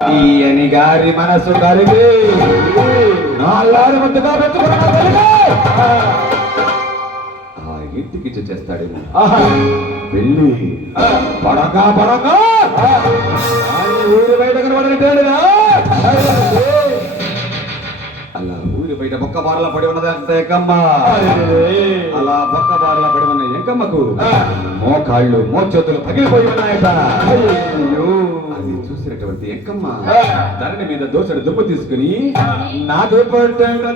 ఈయని గారి మనసు కరిగి నాలుగారు ముద్దుగా ఆ ఇంటికి చేస్తాడేమో వెళ్ళి. పడగా పడగా ఊరు బయట కనబడినట్టేడుగా బయట బొక్క బార్ల పడి ఉన్నదంత ఎంకమ్మ అలా బొక్క బార్ల పడి ఉన్న ఎంకమ్మకు మోకాళ్ళు మోచేతులు పగిలిపోయి ఉన్నాయట అది చూసినటువంటి ఎంకమ్మ ధరణి మీద దోసడు దుమ్ము తీసుకుని నా దుప్పట్టెడ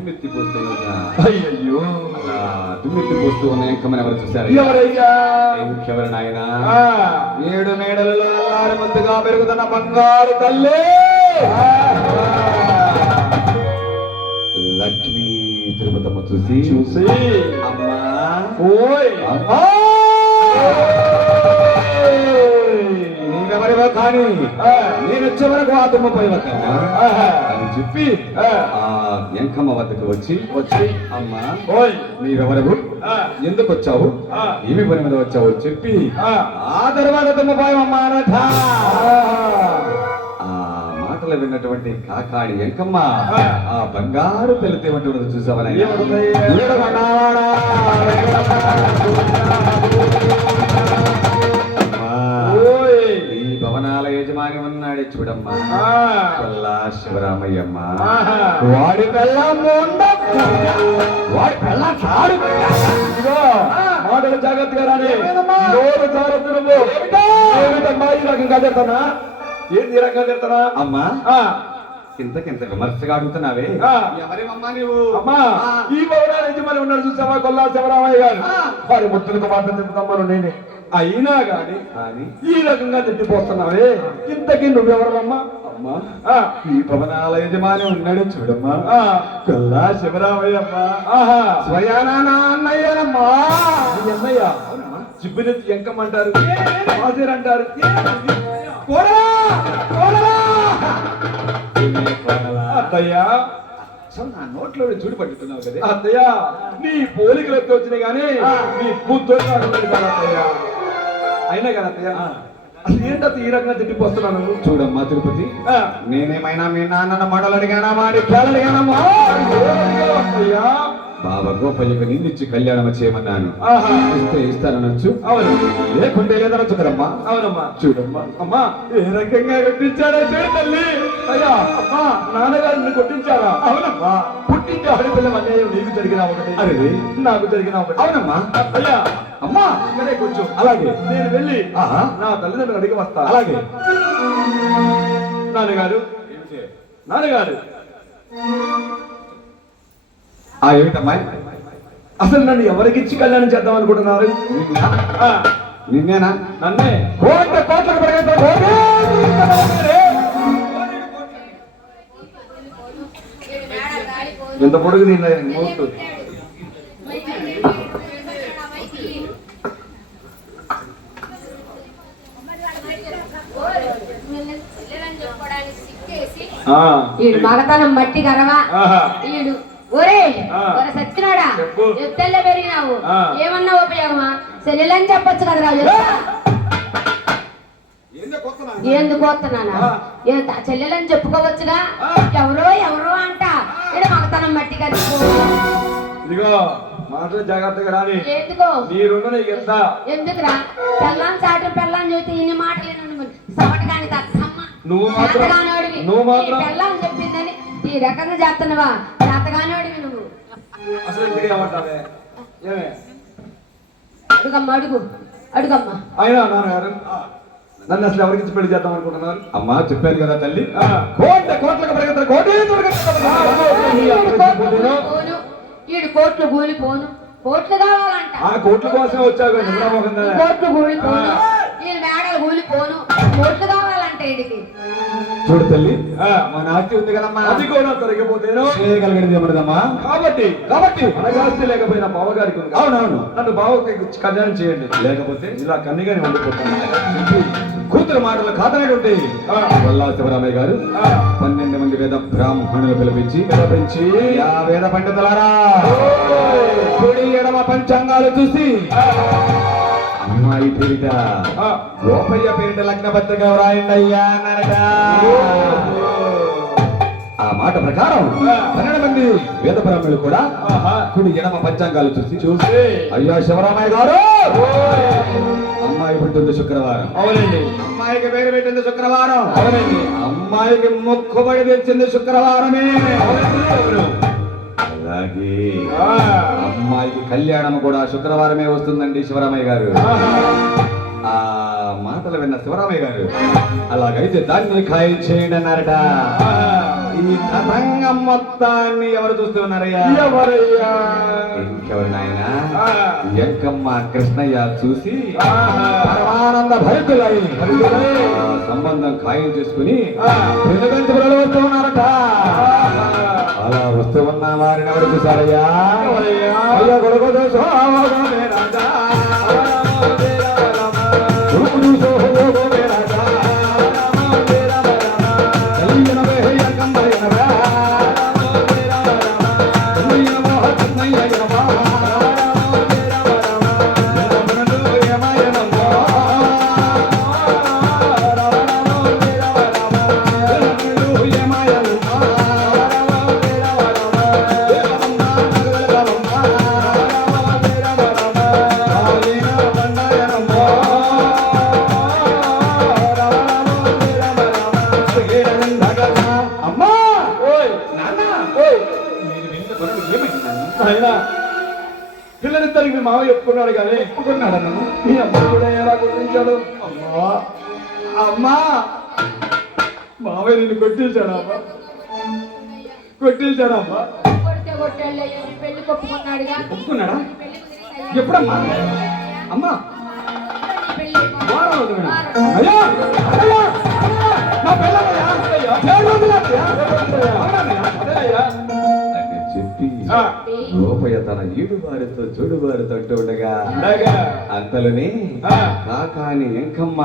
దుమ్మెత్తి అయ్యయ్యో. అలా దుమ్మెత్తి పోస్తూ ఉన్న ఎంకమని ఎవరు చూశారు? ఎవరయ్యా? ఇంకెవరు నాయనా? ఏడు మేడలలో అల్లారి ముద్దుగా పెరుగుతున్న బంగారు తల్లి. లక్ష్మీ తిరుపతమ్మ చూసి చూసి. అమ్మా. ఓయ్. అమ్మా. నీవెవరివో కానీ. నేను వచ్చే వరకు ఆ పోయి. అని చెప్పి ఆ. ఎంకమ్మ వద్దకు వచ్చి వచ్చి అమ్మా ఓయ్ నీవెవరు ఆ. ఎందుకు వచ్చావు. ఏమి పని మీద వచ్చావు చెప్పి ఆ. తర్వాత తుమ్మ పోయమమ్మా అనట ఆ. ఆ మాటలు విన్నటువంటి కాకాడి ఎంకమ్మ ఆ. బంగారు ఉన్నది చూసావా కొల్లా శివరామయ్యమ్మ. వాడి ఉండ వాడి పెళ్ళాం చాడు ఇదిగో మాటలు జాగ్రత్తగా రాని? నోరు జాగ్రత్త నువ్వు ఏమిటో? ఏమిటమ్మా ఈ రకంగా చెప్తానా ఏంది ఈ రకంగా చెప్తానా అమ్మా. ఇంతకింత విమర్శగా అడుగుతున్నావే? ఆ. ఎవరివమ్మా నీవు? అమ్మా. ఈ భవనాల యజమాని ఉన్నాడు చూసావా? కొల్లా శివరామయ్య గారు. వారి ముత్తులకు మాత్రం చెప్తామను నేనే. అయినా గాని ఈ రకంగా తిట్టిపోతున్నావే. ఇంతకీ నువ్వెవరమ్మా అమ్మా ఆ, ఈ భవనాల యజమాని ఉన్నాడు చూడమ్మా. కొల్లా శివరామయ్యమ్మ. స్వయానా అన్నయ్యనమ్మా అన్నయ్య. చిబ్బినెత్తి ఎంకమంటారు అంటారు! అత్తయ్య. నా నోట్లో చూడు పట్టుకున్నావు కదే. అత్తయ్య నీ పోలికలు ఎత్తి వచ్చినాయి కానీ. నీ కదా అత్తయ్య అయినా కదా అసలు ఏంటత్త ఈ రకంగా తిట్టిపోస్తున్నాను చూడమ్మా తిరుపతి. ఆ. నేనేమైనా మీ నాన్న మడలు అడిగానా మాడి అడిగానమ్మా బాబా గోపయ్యకు నిన్నిచ్చి కళ్యాణం చేయమన్నాను. ఆహా. ఇస్తే ఇస్తానొచ్చు అవును. లేకుంటే లేదనొచ్చు కదమ్మా. అవునమ్మా. చూడమ్మా. అమ్మా ఏ రకంగా కొట్టించారా చూడు తల్లి. అయ్యా అమ్మా నాన్నగారిని కొట్టించారా? అవునమ్మా. పుట్టింటి ఆడపిల్ల అన్యాయం నీకు జరిగిన ఒకటి. అరే. నాకు జరిగిన ఒకటి. అవునమ్మా. అయ్యా. అమ్మా. ఇక్కడే కూర్చో. అలాగే. నేను వెళ్ళి ఆహా. నా తల్లిదండ్రులు అడిగి వస్తా. అలాగే. నాన్నగారు. నాన్నగారు. ఆ ఏమిటమ్మా అసలు నన్ను ఎవరికిచ్చి కళ్యాణం చేద్దాం అనుకుంటున్నారు? నిన్నా? నిన్నేనా? నన్నే. కోట్ల కోట్లకు పడగలుగుతా ఎంత పొడుగు ఆ, ఈడు మగతనం బట్టి గరవా? ఒరే సచ్చినాడా. ఎత్తెల్ల పెరిగినావు. ఏమన్నా ఉపయోగమా? సెల్లెలని చెప్పొచ్చు కదరా ఎందుకు వస్తున్నానా. చెల్లెలని చెప్పుకోవచ్చుగా. ఎవరో ఎవరో అంట. ఈడు మగతనం ఇదిగో మాటలు జాగ్రత్తగా రాని. ఎందుకో? నీ రుణం నీకు ఎంత? ఎందుకురా? పెళ్ళాం చాటు పెళ్ళాం చూస్తే ఇన్ని మాటలు సవటగాని తత్తమ్మ నువ్వు మాత్రం-. నువ్వు పెళ్ళాం చెప్పిందని ఈ రకంగా చేస్తున్నావా అసలు ఇంతకీ ఏమంటావే ఏమే అడుగమ్మా అడుగు అడుగమ్మా అయినా నాన్నగారు నన్ను అసలు ఎవరికి ఇచ్చి పెళ్ళి చేద్దాం అనుకుంటున్నారు అమ్మా చెప్పాను కదా తల్లి. కోట్ల కోట్లకు పరిగెత్తారు కోటి ఈడు కోట్లు కూలిపోను ఈడు కోట్లు కావాలంట ఆ కోట్ల కోసమే వచ్చావు నిద్రామోహన్ ఈ కోట్లు కూలిపోను ఈ మేడలు కూలిపోను కోట్లు కావాలంట ఈడికి చూడు తల్లి. మన ఆస్తి ఉంది కదమ్మా. అది కూడా తొలగిపోతేను? చేయగలిగినది ఏమన్నదమ్మా? కాబట్టి కాబట్టి. అనగాస్తి లేకపోయినా బావగారికి ఉంది అవునవును. నన్ను బావకి కళ్యాణం చేయండి. లేకపోతే? ఇలా కన్నిగాని ఉండిపోతాను. కూతురు మాటలు కాదనేటువంటి ఆ. వల్లా శివరామయ్య గారు. పన్నెండు మంది వేద బ్రాహ్మణులు పిలిపించి పిలిపించి, వేద పండితులారా ఎడమ పంచాంగాలు చూసి అమ్మాయి పేరిట. ఆ. గోపయ్య పేరిట లగ్న పత్రిక వ్రాయండి అయ్యా అన్నారట ఆ మాట ప్రకారం. పన్నెండు మంది వేద బ్రాహ్మణులు కూడా ఆహా. కుడి ఎడమ పంచాంగాలు చూసి చూసి అయ్యా శివరామయ్య గారు. అమ్మాయి పుట్టింది శుక్రవారం. అవునండి. అమ్మాయికి పేరు పెట్టింది శుక్రవారం. అవునండి. అమ్మాయికి మొక్కుబడి తెచ్చింది శుక్రవారమే. అవును. అలాగే. అమ్మాయికి కళ్యాణం కూడా శుక్రవారమే వస్తుందండి శివరామయ్య గారు. ఆ మాటలు విన్న శివరామయ్య గారు అలాగైతే దాన్ని ఖాయం చేయండి అన్నారట. ఈ తతంగం మొత్తాన్ని ఎవరు చూస్తూ ఉన్నారయ్యా ఎవరయ్యా ఇంకెవరు నాయన ఆ. ఎంకమ్మ కృష్ణయ్య చూసి. పరమానంద భరితులై సంబంధం ఖాయం చేసుకుని వస్తూ ఉన్నారట. అలా వస్తూ ఉన్న వారిని ఎవరు చూసారయ్యా అయ్యా కొడుకు రాజా. కొడుకు పిల్లలిద్దరికి మీ మామ చెప్పుకున్నాడు కానీ ఒప్పుకున్నాడా నన్ను? మీ అమ్మ కూడా ఎలా గుర్తించాడు అమ్మా. అమ్మా. మామయ్య నిన్ను కొట్టించాడు అమ్మ? కొట్టించాడు అమ్మ? ఒప్పుకున్నాడా. ఎప్పుడమ్మా? అమ్మా. వారం అవుతుంది మేడం. అయ్యా! అయ్యా, గోపయ్య తన ఈడు వారితో చూడు వారితో అంటూ ఉండగా అంతలోనే. కాకాని ఎంకమ్మ.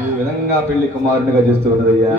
ఈ విధంగా పెళ్ళి కుమారునిగా చేస్తూ ఉన్నదయ్యా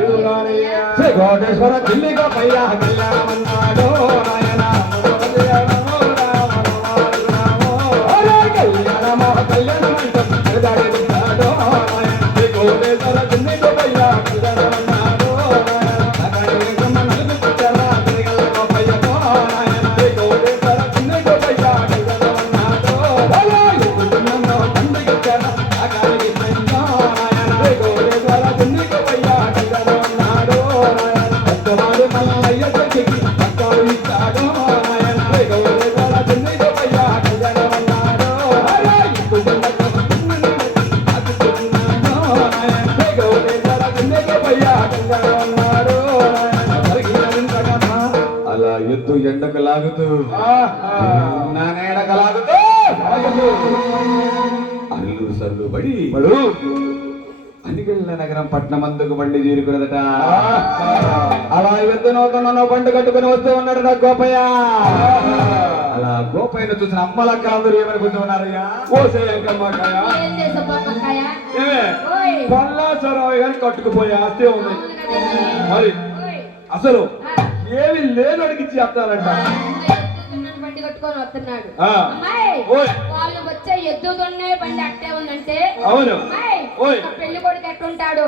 బడి బడు. అనిగళ్ళ నగరం పట్నం అందుకు బండి చేరుకున్నదట ఆహా. అలా ఎద్దు నూతన బండి కట్టుకుని వస్తూ ఉన్నాడు నా గోపయ్య. అలా గోపయ్యను చూసిన అమ్మలక్కలందరూ ఏమనుకుంటూ ఉన్నారయ్యా ఓసే పల్లాసరావు గారిని కట్టుకుపోయే ఆస్తి ఉంది. మరి ఓయ్. అసలు. ఏమి లేనడికి చెప్తారంట కట్టుకొని వస్తున్నాడు. ఆ. అమ్మాయి ఓయ్. వాళ్ళు వచ్చే ఎద్దుతున్నే బండి అట్టే ఉందంటే అవును. పెళ్ళి కొడుకు ఎట్టుంటాడు.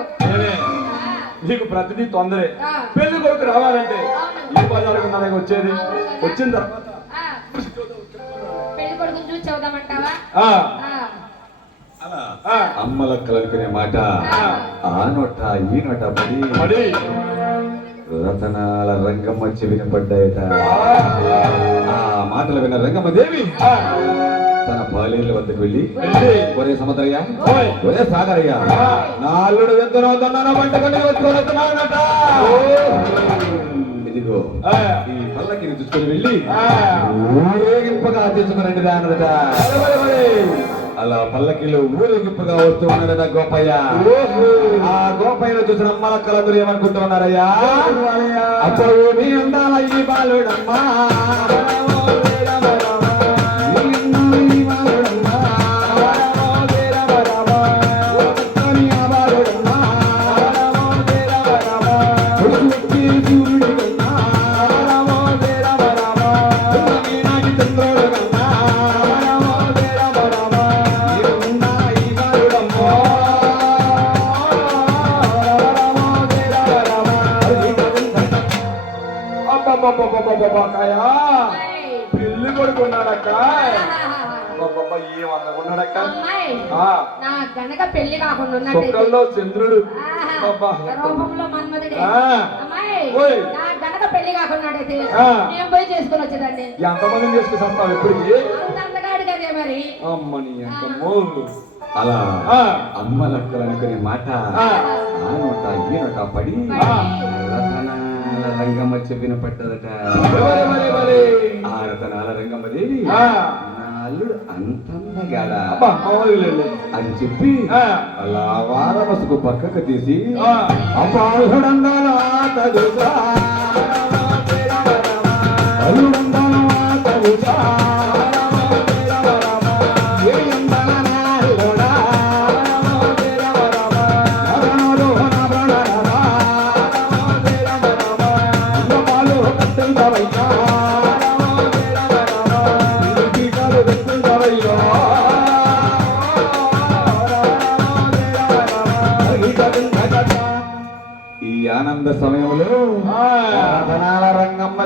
నీకు ప్రతిదీ తొందరే. పెళ్ళి కొడుకు రావాలంటే. ఈ బజారుకు నా దగ్గర వచ్చేది. వచ్చిన తర్వాత ఆ. పెళ్ళి కొడుకుని చూసి చదుదామంటావా ఆ, అలా. ఆ, అమ్మలక్కలు అనుకునే మాట. ఆ. నోట ఈ నోట పడి. రతనాల రంగమ్మ చెవిన పడ్డాయట. మాటలు విన్న రంగమ్మ దేవి ఆ, తన పాలేళ్ళ వద్దకు వెళ్ళి ఒరే సముద్రయ్య ఓయ్. ఒరే సాగరయ్య. నా అల్లుడు తన్నానో వంటకొని ఇదిగో. ఈ పల్లకిని తీసుకొని వెళ్ళి. ఊరేగింపుగా తీసుకురండి వరే. అలా పల్లకిలో ఊరేగింపుగా వస్తూ ఉన్నాడట గోపయ్య. ఆ గోపయ్యను చూసిన అమ్మలక్కలందరూ ఏమనుకుంటూ ఉన్నారయ్యా? అప్పుడు నీ ఉండాల ఈ బాలుడమ్మా కాకుండా ఉన్నట్టయితే సుఖంలో చంద్రుడు. రూపంలో మన్మధుడే. గనక పెళ్ళి కాకున్నాడైతే. నేను పోయి చేసుకుని ఎప్పటికి? కదే మరి. అమ్మని ఎంతమ్మో అలా ఆ. అమ్మలక్కలు అనుకునే మాట. ఆ. ఆ. నోట ఈ నోట పడి. రంగమ్మ చెప్పిన వరే. ఆ రతనాల రంగమ్మ దేవి అల్లుడు అంతందగాడా. అని చెప్పి. అలా వారమసుకు పక్కకు తీసి ఆ. అపాలుడందాల ఆతదుగా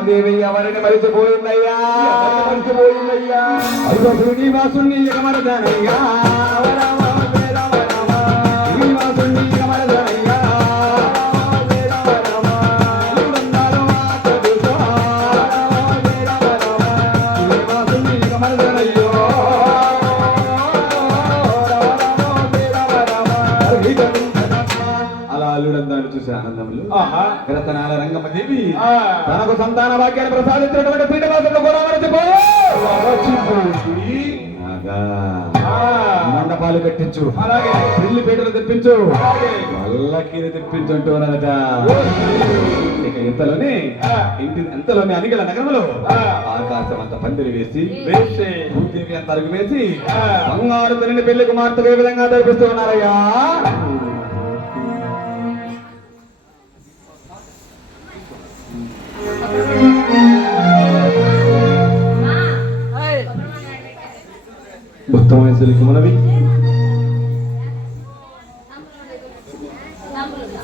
దేవి ఎవరిని మరిచిపోయిందయ్యా? మరిచిపోయిందయ్యా? అయ్యో శ్రీనివాసుని ఎగమరదనయ్యా సంతాన వాక్యాన్ని ప్రసాదించినటువంటి పీఠవాసులు. మండపాలు కట్టించు అలాగే. పెళ్ళి పీటలు తెప్పించు. వల్లకీని తెప్పించు అంటూ ఉన్నదట ఇక ఇంతలోనే. ఇంటి ఎంతలోనే అనిగల నగరంలో. ఆకాశం అంత పందిరి వేసి వేసి. భూదేవి అంత అరుగు వేసి. బంగారు తల్లిని పెళ్ళి కుమార్తెగా ఈ విధంగా జరిపిస్తూ ఉన్నారయ్యా ఉత్తమైన సిలికి మనవి.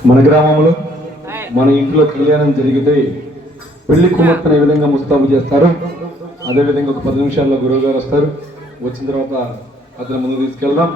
మన గ్రామంలో మన ఇంట్లో కళ్యాణం జరిగితే పెళ్ళి కుమార్తెను ఏ విధంగా ముస్తాబు చేస్తారు? అదేవిధంగా ఒక పది నిమిషాల్లో గురువు గారు వస్తారు. వచ్చిన తర్వాత అతను ముందు తీసుకెళ్దాం.